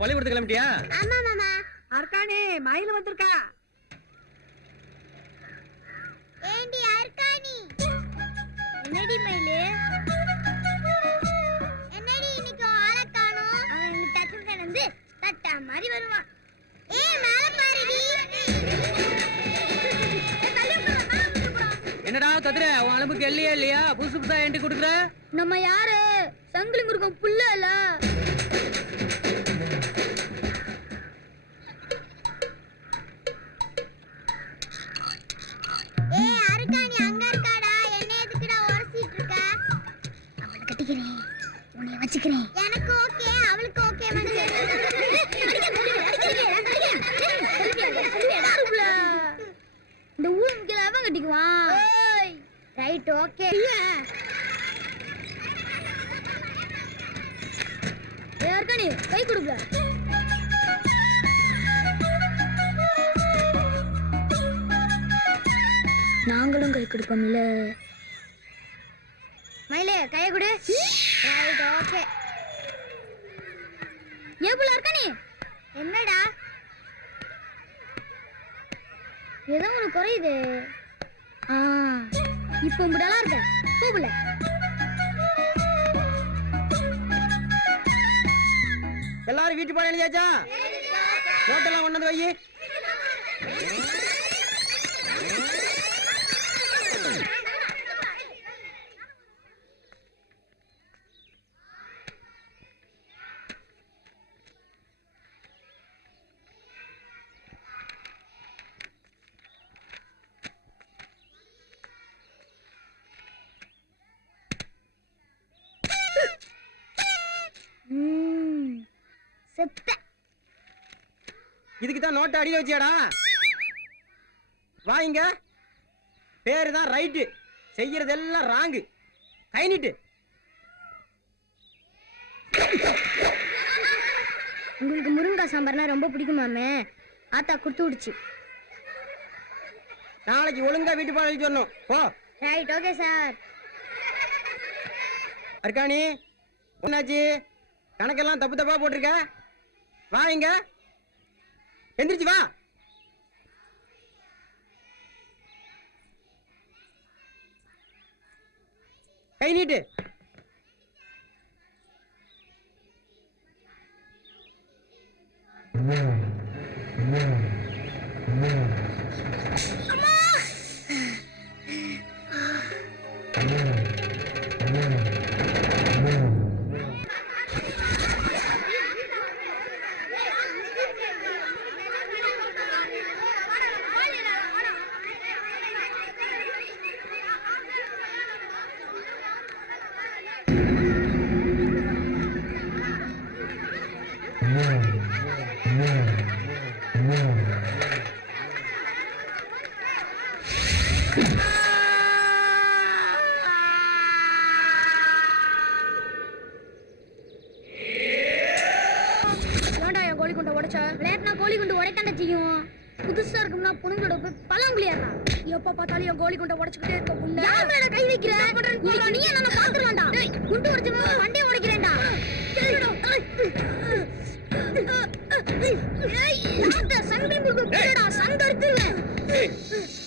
பள்ளிக்கூடத்துக்கு கிளம்பிட்டியா? ஆமா மாமா. அர்க்கானே மயில வந்திருக்கா. ஏண்டி அர்க்கானி? என்னடி மயிலே? என்னடி இன்னைக்கு ஆள காணோம்? அவன் டச்சுல வந்து தட்டா மாதிரி வருவான். ஏய் மேல பாருடி. என்னடா கதுர உன் அளவுக்கு எல்லையா இல்லையா? புதுசு புதுசா என்டி கொடுக்குற? நம்ம யாரு? சங்கிலி முருகன் புள்ள இல்ல. எனக்கு ஓகே அவளுக்கு ஓகே இந்த ஊருக்கு அவன் கட்டிக்குவான். Right okay. யாருக்கானே கை கொடுக்கல. நாங்களும் கை கொடுப்போம்ல. மயிலே கைய கொடு. Right okay. ஏபுல இருக்கானே என்னடா ஏதோ ஒன்று குறையுது. இப்போ முடலா இருக்க போகல. எல்லாரும் வீட்டு பாடம் எழுதியாச்சா? ஹோட்டலாம் கொண்டு வந்து வை. இதுக்கு தான் நோட்டை அடியில வச்சியாடா? வாங்க. பேரு தான் ரைட்டு, செய்யறதெல்லாம் ராங்கு. கை நீட்டு. உங்களுக்கு முருங்கா சாம்பார்னா ரொம்ப பிடிக்குமாமே. ஆத்தா கொடுத்து விடுச்சு. நாளைக்கு ஒழுங்கா வீட்டு பாடம் எழுதி வரணும். போ. Right okay sir. அர்க்கானி என்னாச்சு? கணக்கெல்லாம் தப்பு தப்பா போட்டிருக்க. வாங்க எந்திரிச்சு வா. கை நீட்டு. புதுசா இருக்கும்னா புனுங்களோட போய் பழங்குளியாடா. எப்ப பார்த்தாலும் என் கோலி குண்டை உடைச்சுக்கிட்டே இருக்க புண்டை. யார் மேல கை வைக்கிற? நீ என்ன பாத்துறலாம்டா. குண்டு உடைச்சு மண்டைய உடைக்கிறேன்டா. சங்கிலி முருகன் புள்ளடா, சங்கர்த்துவேன்.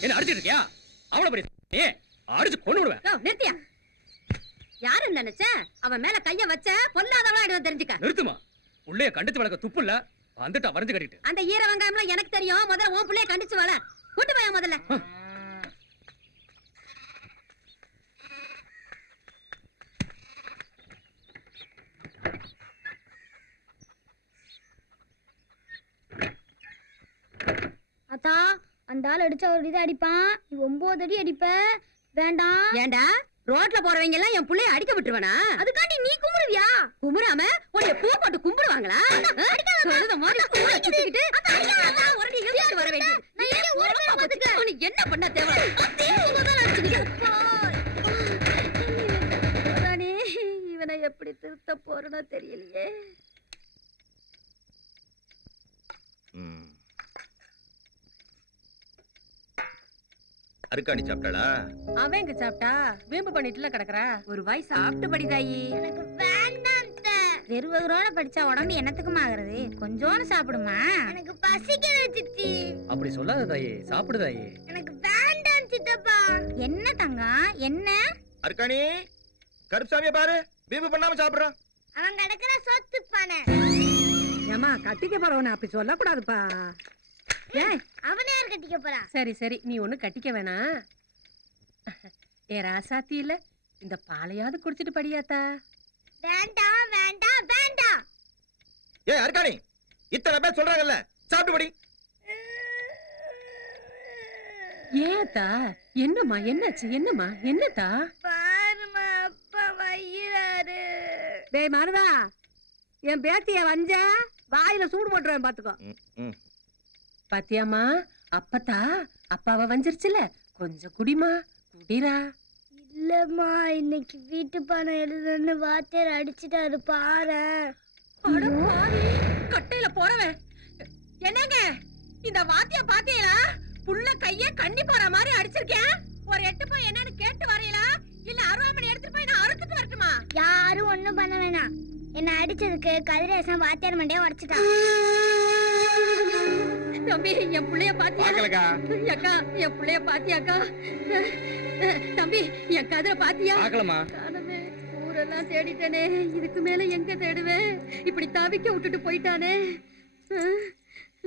என்ன அடிச்சிட்டு இருக்கியா? அவளை படி அடிச்சு கொண்டு விடுவேன். நிறுத்தியா? யாருன்னு நினைச்ச? அவன் மேல கைய வச்ச பொல்லாதவளா ஆயிடுவ தெரிஞ்சுக்க. நிறுத்துமா. புள்ளைய கண்டிச்சு வளர்க்க துப்பு இல்ல. வந்துட்டா வரைஞ்சு கட்டிட்டு. அந்த ஈர வெங்காயம்லாம் எனக்கு தெரியும். முதல்ல உன் புள்ளைய கண்டிச்சு வள. கூட்டு போயா முதல்ல. தாத்தா அந்த ஆள் அடிச்சா ஒரு இது அடிப்பான், நீ 9 அடி அடிப்ப. வேண்டாம். ஏண்டா ரோட்ல போறவங்க எல்லாம் என் புள்ளைய அடிக்க விட்டுருவனா? அதுக்காண்டி நீ கும்பிடுவியா? கும்பிடாம உன்னை பூ போட்டு கும்பிடுவாங்களா? சொல்லுத மாதிரி பூவை சுத்திக்கிட்டு உடனே எழுதிட்டு வர வேண்டியது. உனக்கு என்ன பண்ண தேவை? இவனை எப்படி திருத்த போறனோ தெரியலையே. அருக்காணி சாப்பிட்டாளா? அவன் எங்க சாப்பிட்டா? வீம்பு பண்ணிட்டுல கிடக்குறா. ஒரு வாய் சாப்பிட்டு படிதாயி. எனக்கு வேண்டாம் அத்தை. வெறுவகரோட படிச்சா உடம்பு என்னத்துக்குமா ஆகுறது? கொஞ்சோன்னு சாப்பிடுமா. எனக்கு பசிக்குது சித்தி. அப்படி சொல்லாத தாயே, சாப்பிடு தாயே. எனக்கு வேண்டாம் சித்தப்பா. என்ன தங்கம் என்ன? அருக்காணி, கருப்சாமியை பாரு, வீம்பு பண்ணாம சாப்பிடுறான். அவன் கிடக்குற சொத்து பானை. ஏமா கட்டிக்க போறவன அப்படி சொல்லக்கூடாதுப்பா. ஏய் அவனை யார் கட்டிக்க போறா? சரி சரி, நீ ஒண்ணு கட்டிக்க வேணாம். ஏ ராசாத்தி இல்ல, இந்த பாலையாவது குடிச்சிட்டு படியாத்தா. வேண்டாம் வேண்டாம் வேண்டாம். ஏய் அருக்காணி, இத்தனை பேர் சொல்றாங்கல்ல, சாப்பிட்டு படி. ஏத்தா என்னம்மா, என்னாச்சு என்னம்மா, என்னத்தா? பாருமா அப்பா வையிறாரு. டேய் மருதா, என் பேத்திய வஞ்ச வாயில சூடு போட்டுருவேன் பாத்துக்கோ. பாத்தியாமா, அப்பத்தா அப்பாவை வஞ்சிருச்சுல, கொஞ்சம் குடிமா, குடிரா. இல்லம்மா, இன்னைக்கு வீட்டு பணம் எழுதுன்னு வாத்தியார் அடிச்சிட்டாரு பாரு. கட்டையில போறவன் என்னங்க இந்த வாத்திய பாத்தீங்களா? புள்ள கைய கண்ணி போற மாதிரி அடிச்சிருக்கேன். ஒரு 8 போய் என்னன்னு கேட்டு வரையலா, இல்ல 60 மணி எடுத்துட்டு போய் நான் அறுத்துட்டு வரட்டுமா? யாரும் ஒண்ணும் பண்ண வேணாம். என்ன அடிச்சதுக்கு கதிரேசன் வாத்தியார் மண்டையை உடைச்சிட்டான். தம்பி என் புள்ளைய பாத்தியா? அக்கா என் புள்ளைய பாத்தியாக்கா? தம்பி என் கதிரை பாத்தியா? காணமே, ஊரெல்லாம் தேடிட்டேனே, இதுக்கு மேல எங்க தேடுவேன்? இப்படி தவிக்க விட்டுட்டு போயிட்டானே.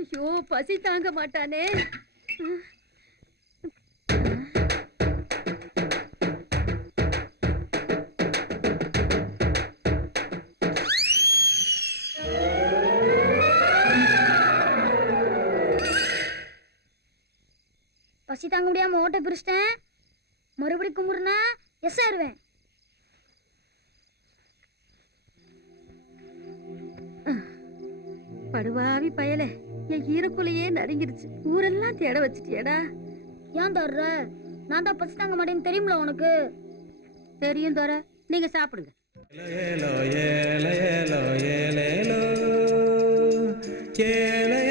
ஐயோ பசி தாங்க மாட்டானே. பசி தாங்க முடியாம ஓட்ட பிரிச்சிட்டேன். மறுபடி கும்பிடுனா எஸ் ஆயிருவேன். படுவாவி பயலே, என் ஈரக்குலையே நடுங்கிருச்சு. ஊரெல்லாம் தேட வச்சுட்டியடா. ஏன் தர்ற? நான் தான் பசி தாங்க மாட்டேன்னு தெரியுமில உனக்கு. தெரியும் தோற, நீங்க சாப்பிடுங்க. ஏலேலோ ஏலேலோ ஏலேலோ ஏலே